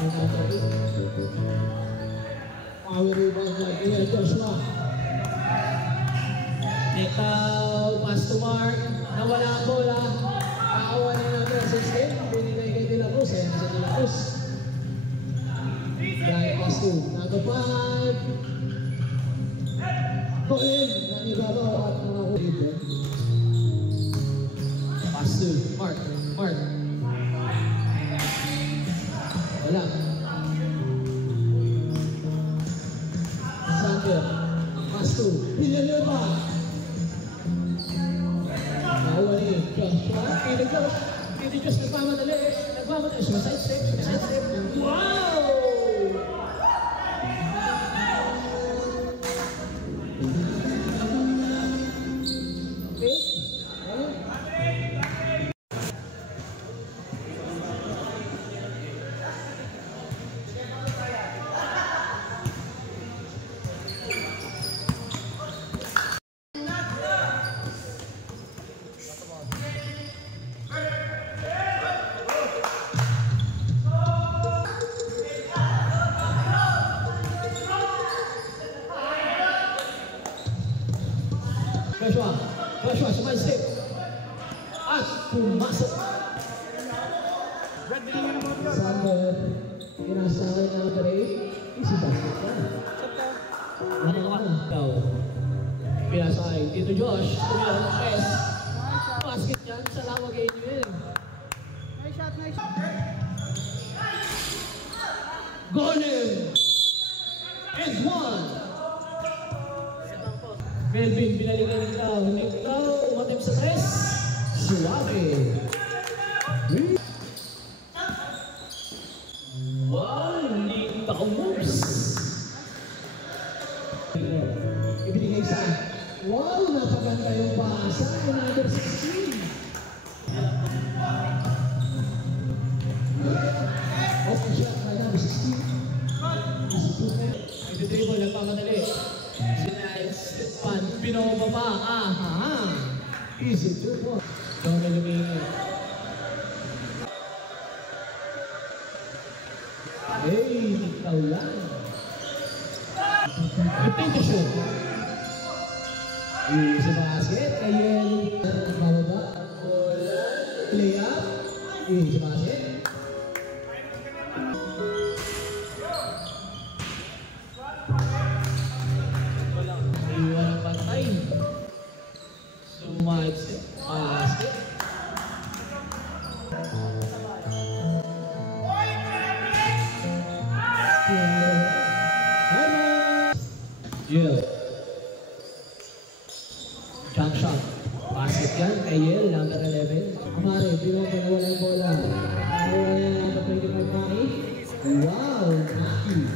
Power rebound by Joshua. Ikaw, pass to Mark. Nawala ang bola. Kaawa na yung system. Binigay kay De La Cruz. Ayan si De La Cruz. Dahil pass to number 5. Colin. Nanibabaw at nakakulit. Pass to Mark. Mark. Wala. Sander. Pass to Villanueva. Nawali. Joshua. Hindi Diyos nagmamadali. Nagmamadali. Side step. Wow! Joshua, sumay step. At pumasok. Sander, kinasakay na number 8. Easy basket ka. Ano ka? Ikaw. Pinasakay. Dito Josh, tumila ng press. Basket yan, sa lawag kayo yun. Nice shot. Golem! And 1! Melvin, binalikan ikaw. Ikaw, umatip sa press. Suave. Wow, litaw moves. Ibinigay sa wow, napaganda yung basa. Number 16. Okay shot by number 16. Nagdidribble, nagpamadali. Pan, pinobaba. Aha! Easy 2 points. Ikaw na lumingin. Hey, ikaw lang. Attention shoot. Easy basket. Ayun. Bababa. Play up. Easy basket. Iwan ang bantay. Sumahit basket. Yeah. Jump shot. Basket yan. Ayel, number 11. Amari, di mo pinawala yung bola. Nawala yan number 25 Maki. Wow, Maki.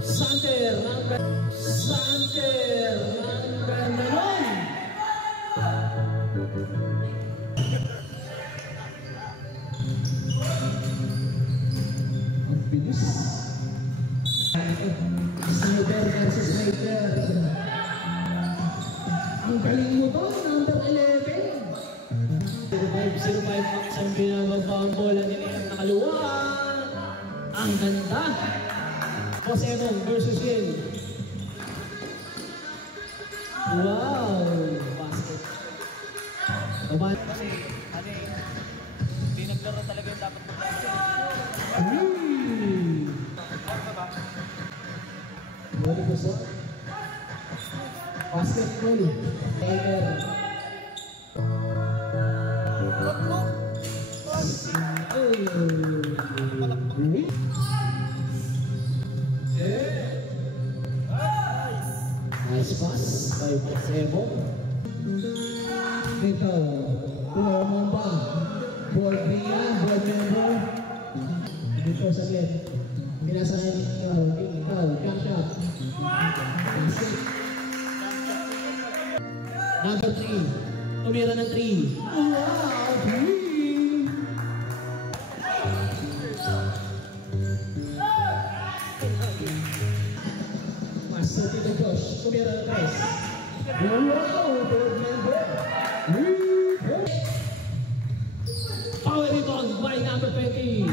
Sander, number 9. Ang bilis. Snyder versus Snyder. Ang galing mo to, number 11. 05 Max ang binababa ang bola nila yung nakaluwa. Ang ganda. Boss Emong versus Yen. Wow! Basket. Naman. Kasi, hindi naglaro talaga yung dapat maglaro. Bali po sa basketball. Taylor. Nice pass by Sebo. Dito, Tumomba. Board niya, board member. Dito sa net. Pinasahan ikaw, jump shot. Basket. Number 3. Tumira ng 3. Wow! 3! Master Tito Josh. Tumira ng 3. Wow! Board member. Power rebound by number 20.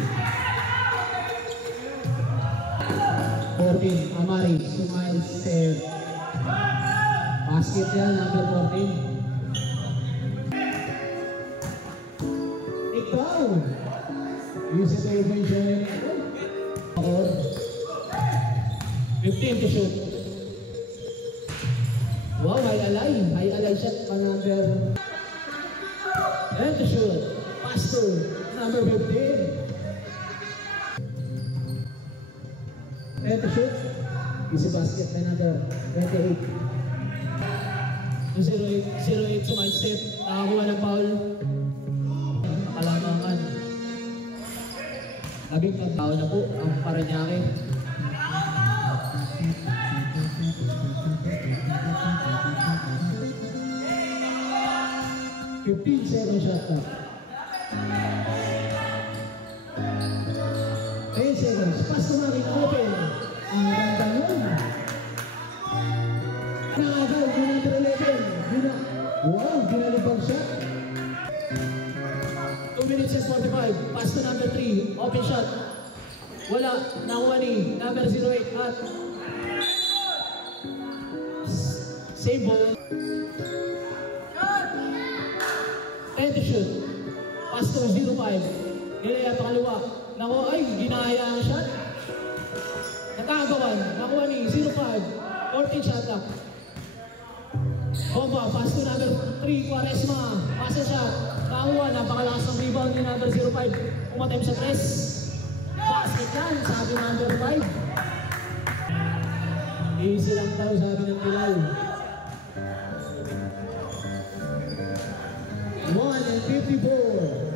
14, Amari, Sumail, Steph. Basket yan, number 14. Ikaw! Use it to mention. 15 to shoot. Wow, high alay shot pa number. And to shoot. Pass to number 15. And to shoot. Easy basket by number 28. 0-8 sa mindset. Nakakuha ng foul. Kalamangan. Labing pagtao na po ang Paranaque. Second shot clock. 10 seconds. Pass to Marin. Open. Ang ganda nun. Nakagaw. Number 11. Wow. Ginalibang shot. 2 minutes and 45. Pass to number 3. Open shot. Wala. Nakuha ni number 08 at save ball. And to shoot. Pass to 05. Nilaya pakaliwa. Nakuha ay ginaya ang shot. Nakagawan. Nakuha ni 05. 14 shot clock. Bomba. Pass to number 3. Quaresma. Pass na shot. Nakuha. Napakalakas ng rebound ni number 05. Umatay sa press. Basket yan. Sabi number 5. Easy lang daw sabi ng Pilaw. 1:54.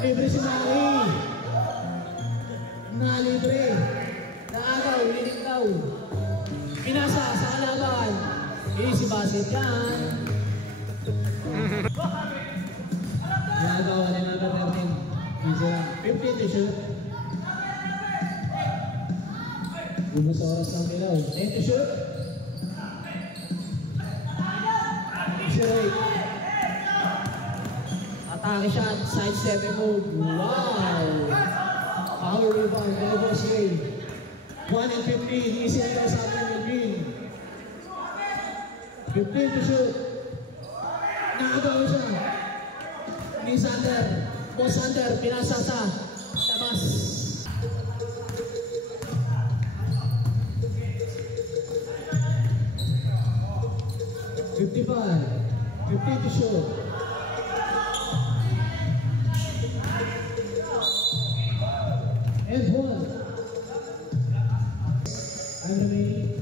Libre si Mari. Nalibre. Naagaw, linitaw. Pinasa sa kalaban. Easy basket yan. Naagaw na number 13. Easy lang. 15 to shoot. Ubus oras ng Pilaw. 10 to shoot. 0-8. Atake shot, side step and move. Wow! Power rebound, Galvos Ray. 1:15, easy na sa atin ng green. 15 to shoot. Nakagawa siya. Ni Sander. Boss Sander, pinasa sa labas. 55. 15 to shoot. And 1. And remaining.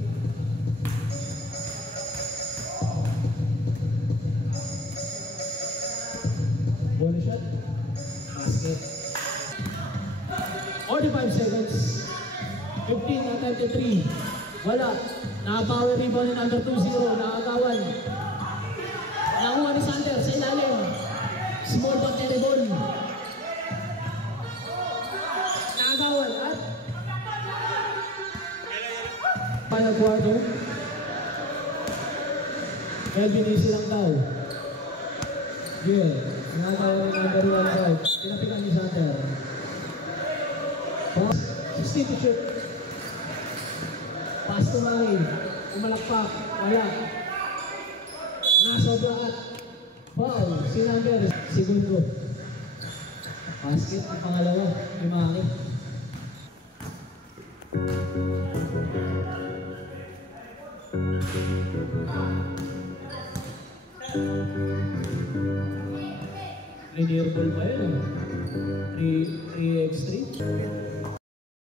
Bonus shot. Basket. 45 seconds. 15 na time to 3. Wala. Naka-power rebound ni number 2-0. Nakagawan. Nakuha ni Sander sa ilalim. Small dot na reball. Nakagawan at final quarter. Melvin easy lang daw. Yeah. Nakagawan ni number 1 right. Pinapikan ni Sander. 16 to shoot. Pass to Mari. Umalakpak. Wala. Nasobra at foul. Si number. Segundo. Basket. Ang pangalawa. Ni Mari. Linear ball pa yun. 3x3.